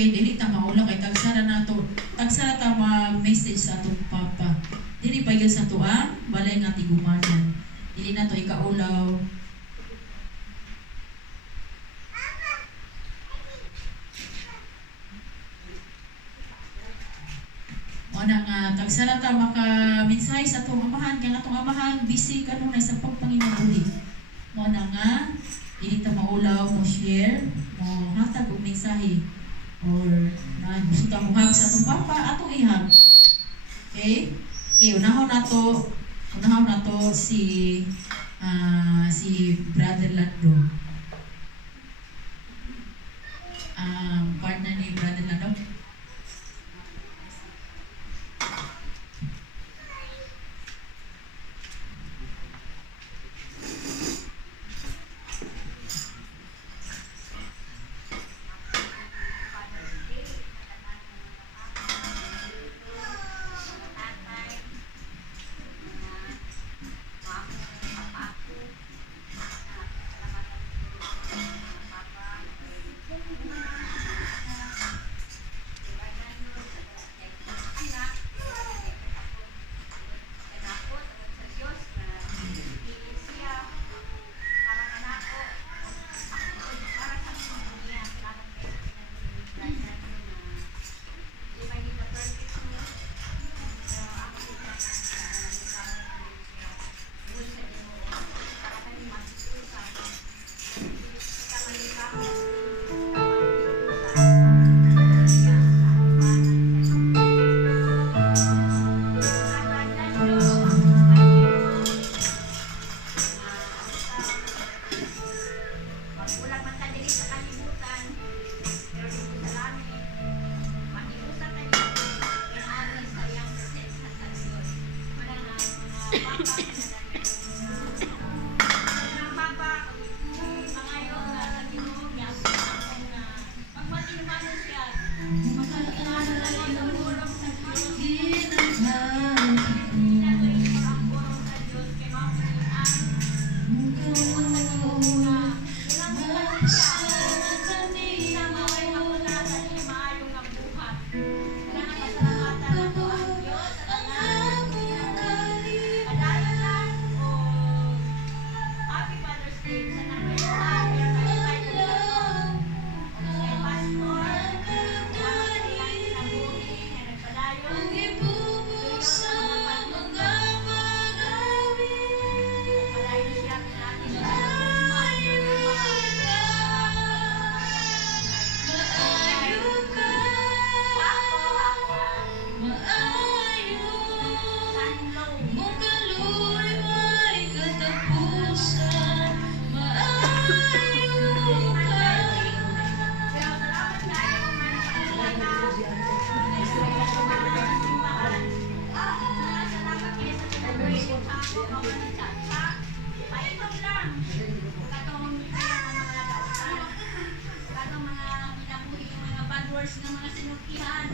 Dili ta maula kay tagsara nato. Tagsara ta mag-message sa atong papa. Dili pa gyud sa tuwa, balay nga tigumanan. Dili na to ikaulaw. Ona nga tagsara ta maka-mensahe sa atong amahan, kay atong amahan busy kanunay sa pagpanginabuli. Ona nga dili ta maulaw mo share, mo hatag og mensahe or na gusto ta mo hag sa atong papa atong ihag. Okay? Okay, unahon na to si Brother Lando. Partner ni Brother Lando. Ng mga sinultihan,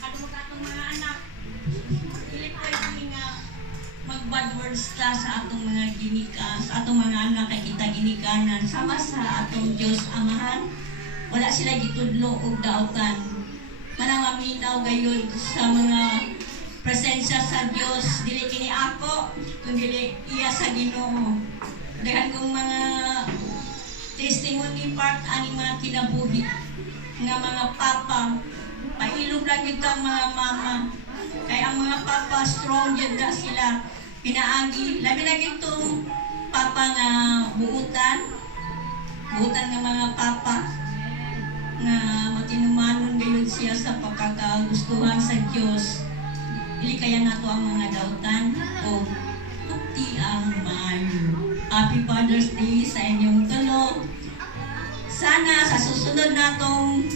katong mga anak, dili pwede nga mag-bad words ta sa atong mga ginika, sa atong mga anak kay kita ginikanan sama sa atong Dios Amahan. Wala sila gitudlo og daotan. Manang aminaw gayud sa mga presensya sa Dios, dili kini ako, kundi iya sa Ginoo. Daghang kong mga testimony part ani mga kinabuhi nga mga papa, pailog lang yun ang mga mama. Kaya ang mga papa, strong yun na sila. Pinaagi, labi lagi itong papa nga buutan ng mga papa, nga matinumanon gayon siya sa pagkakagustuhan sa Diyos. Dili kaya nato ang mga dautan o tukti ang maayo. Happy Father's Day sa inyong tulo. Sana sa susunod natong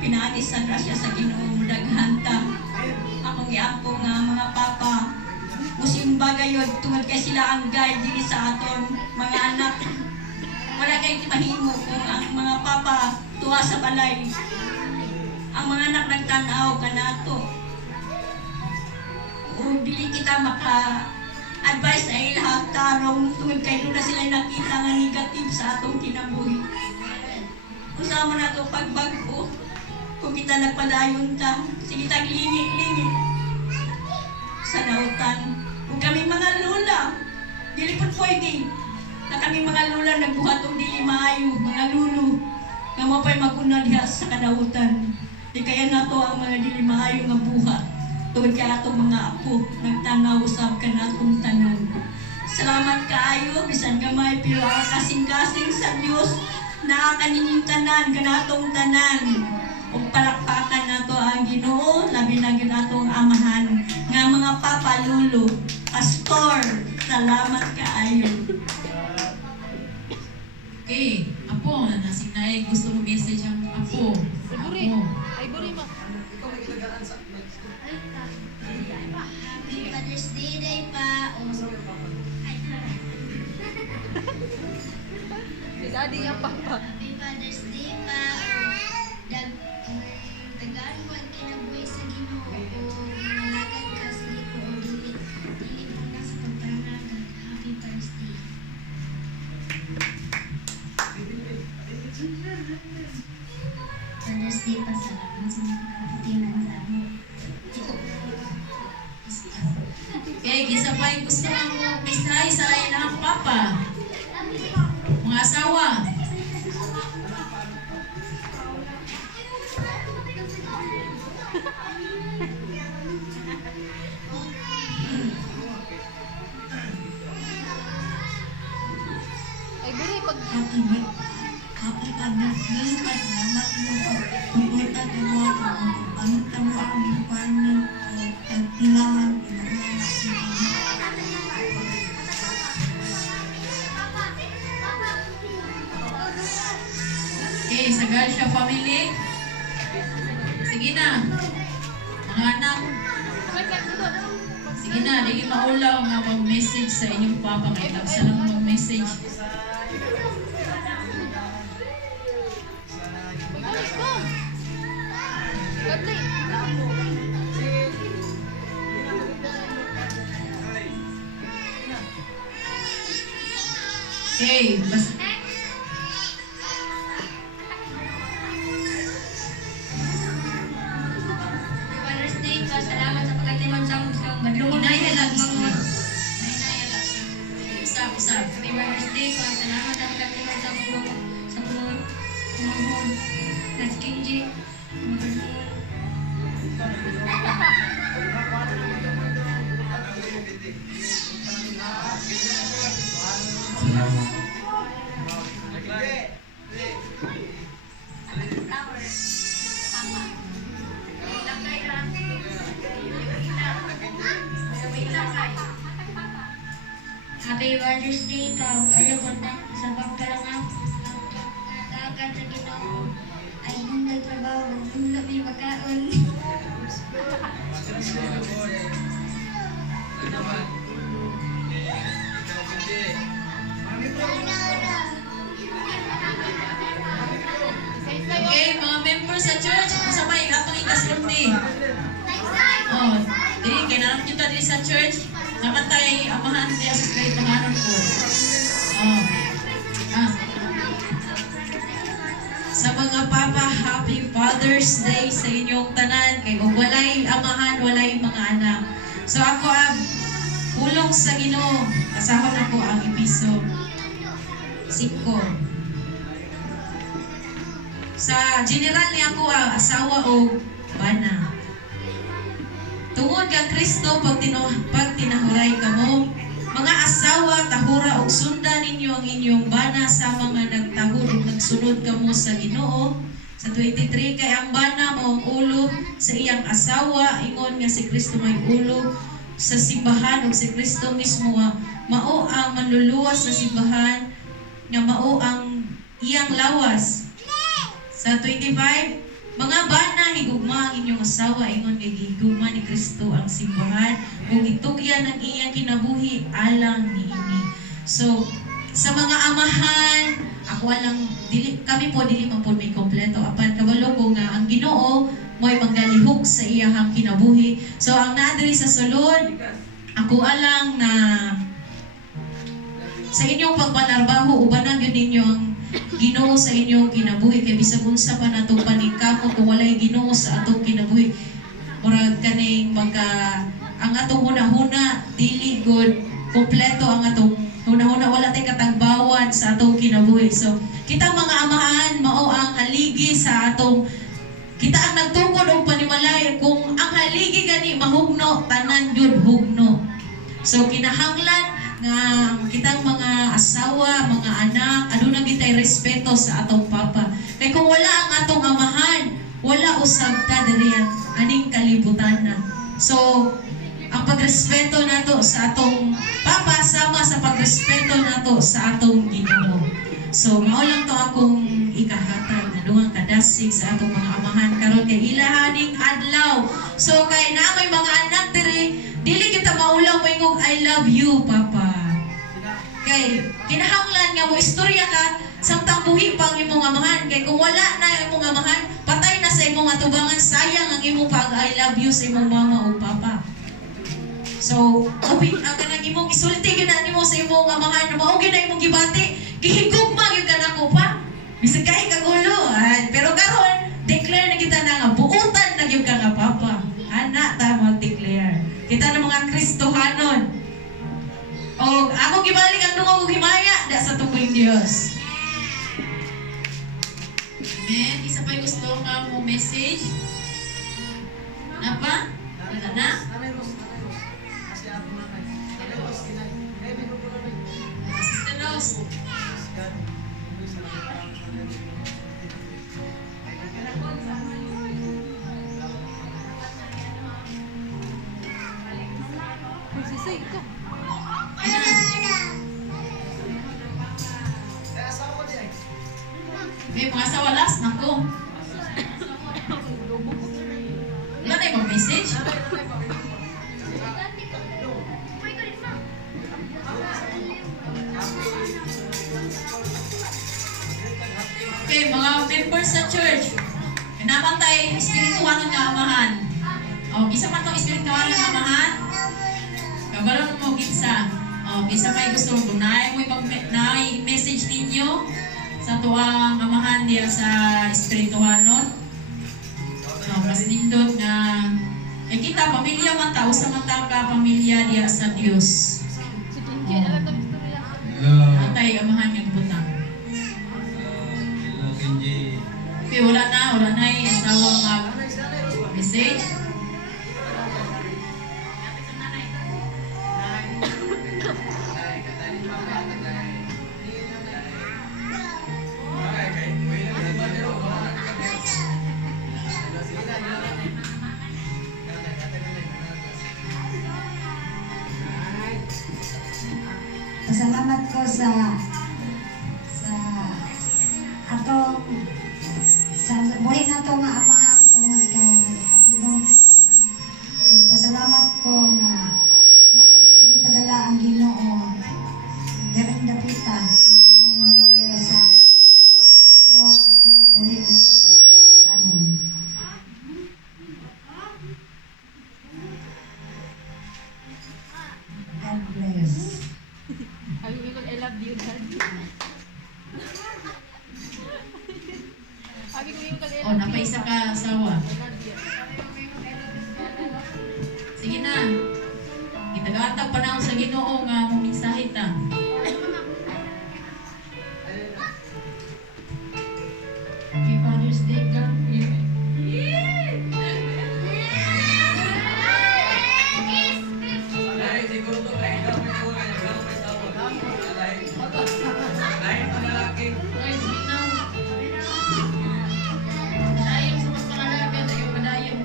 pinaagi sa grasya sa Ginoong daghanta akong giampo nga mga papa musimba gayud tungod kay sila ang guide dili sa aton mga anak. Wala kay mahimo kung ang mga papa tuwa sa balay, ang mga anak nagtan-aw kanato o dili kita advice ay lahat tarong tungod kay doon na sila nakita nga negative sa atong kinabuhi. sama na to pagbago. Kung kita nagpadayon ta, sige taglingi-lingi sa nautan. Kung kami mga lula, dili po pwede na kami mga lula nagbuhat og dili maayo, mga lulo, nga mo pa'y maguna diha sa kadautan. Di kaya nato ang mga dili maayo nga buhat. Tungod kay atong mga apo, nagtanaw usab ka natong tanan. Salamat kaayo, bisan gamay, pero ang kasing-kasing sa Dios, nakakanining tanan, kanatong tanan. Ug palakpakan nato ang Ginoo, labi na gyud atong amahan nga mga papa lulo, pastor, salamat kaayo. Okay, Apo, nasing naay gusto mo message ang Apo. Buri. Apo. Ay, buri ma. Happy Father's Day pa. Si daddy ang papa. Happy Father's Day pa. Tagaan mo ang kinabuhi sa Ginoo. Malagad ka sa Ginoo. Dili mo na sa pagpananagan. Happy Father's Day. Father's Day pa, salamat sa mga kapatinan sa mo. Okay, gisa pa yung gusto mo message sa ilang papa. Mga asawa. Ay, buri pag Happy Father's Day, salamat mo pupunta ko mo panunta mo ang requirement at kailangan Okay, sa Garcia family. Sige na. Mga anak. Sige na, dili maulaw nga mag-message sa inyong papa kay nagsa lang mag-message. Mag-alis ko. Badli. Okay, basta Father's Day pa, salamat sa pagkatiman sa among sa madlungog. inaya lang mga inaya lang. Usap. Happy Father's Day pa, salamat sa pagkatiman sa mga Nas Kenji. Happy Father's Day pa. Ayaw ko na sa pagkalangap. Nagkaagad sa Ginoo. Ay nung nagtrabaho, nung labi makaon. Okay, mga members sa church, sabay atong ikasulti. Oh, di kay naram kita di sa church, nakatay amahan diya sa straight panganon ko. Oh. Ah. Sa mga papa, happy Father's Day sa inyong tanan kay ug walay amahan, walay mga anak. So ako pulong sa Ginoo, kasahon ako ang episo 5. Sa general ni ako asawa o bana. Tungod ka Kristo pag tinahuray ka mo, mga asawa tahura og sundan ninyo ang inyong bana sa mga nagtahod ug nagsunod kamo sa Ginoo. Sa 23 kay ang bana mo ang ulo sa iyang asawa, ingon nga si Kristo may ulo sa simbahan ug si Kristo mismo mao ang manluluwas sa simbahan nga mao ang iyang lawas. Sa 25, mga bana, higugma ang inyong asawa, ingon nga higugma ni Kristo ang simbahan, ug itugyan ang iyang kinabuhi alang niini. So, sa mga amahan, ako alang, kami po dili man po may kompleto. Apan kabalo ko nga ang Ginoo mo'y manggalihok sa iyang kinabuhi. So, ang naadiri sa sulod, ako alang na sa inyong pagpanarbaho, ubanan yun ninyo ang Ginoo sa inyong kinabuhi kay bisag unsa pa natong paningkamot kung walay Ginoo sa atong kinabuhi. Murag kaning ang atong hunahuna dili good kompleto ang atong hunahuna, wala tay katagbawan sa atong kinabuhi. So kita mga amahan mao ang haligi sa atong kita ang nagtukod og panimalay kung ang haligi gani mahugno tanan yun hugno. So kinahanglan nga kitang mga asawa, mga anak, aduna gitay respeto sa atong papa. Kay kung wala ang atong amahan, wala usab ta diri aning kalibutan na. So ang pagrespeto nato sa atong papa sama sa pagrespeto nato sa atong Ginoo. So mao lang to akong ikahatag na duhang kadasig sa atong mga amahan karon kay ilahaning adlaw. So kay na may mga anak diri, dili kita maulaw moingog I love you papa. Kay kinahanglan nga mo istorya ka samtang buhi pa ang imong amahan. Kay kung wala na ang imong amahan, patay na sa imong atubangan, sayang ang imong pag I love you sa imong mama o papa. So, ang kanang imong isulti gyud na nimo sa imong amahan, mao gyud na imong gibati, gihigugma gyud ka nako pa. Bisag kay kag ulo, pero karon declare na kita na nga buutan na gyud ka nga papa. Ana ta mag-declare. Kita na mga Kristohanon. O ako gibalik ang dungog ug himaya da sa tukoy Dios. Amen. Isa pa yung gusto nga mo message. Napa? Wala na? Sister Rose. Sisig ko. May mga sawalas na ko. Wala na yung message? Okay, mga members sa church. Naman tayo espiritual nga amahan. O, isa man itong espiritual nga amahan. Kabalon mo kinsa. O, isa may gusto mo. Naay mo message ninyo sa tuang amahan diya sa espirituhanon. So, mas nindot nga kita pamilya man tao sa mata ka pamilya diya sa Dios. Si Kinji, alam na istorya. Atay amahan nga butang. Okay, wala na yung asawa nga message. Pasalamat ko sa atong sa buhay na to nga amahan tungod kay katibong kita. Ug pasalamat ko nga naagi gipadala ang Ginoo diring dapitan na may mamulya sa ato kinabuhi nga pagkakanon. God bless. Sabi ko, I love you, Dad. Sabi ko, I love you. O, napaisa ka asawa. I love you. Sige na. Gitagatag pa na ako sa Ginoo nga muminsahit na. Okay, Father's Day, God. Dayon sa pagpangalaga, dayon padayon.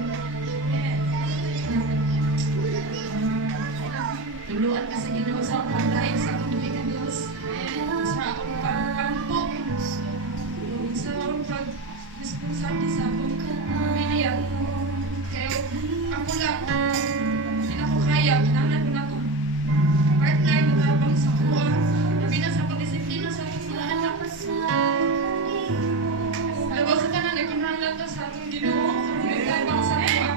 Tuluan ka sa Ginoo sa paglain sa akong tuwing ng Diyos. Sa akong pagkampok. Sa akong pag-responsable sa akong pamilya. Kaya ako lang, hindi na ko kaya, kailangan ko na ito. Part-time, matabang sa kuha. Sabi na sa pag-disiplina sa akong mga anak. Labaw sa tanan, nagkinahanglan to sa atong Ginoo. Matabang sa kuha.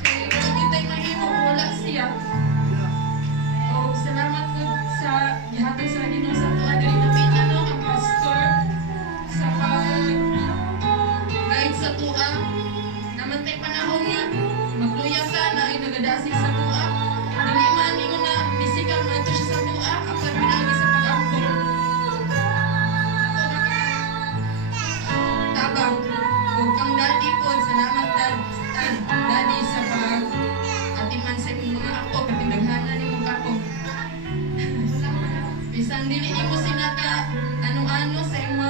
Kaya hintay mahimo, wala siya. O, salamat po sa gihatag sa Ginoo sa tuwa. Dali na pinano, ang pastor. God, Daddy, sa atiman sa imong mga apo, katindaghanan ni mong ako. Bisan dili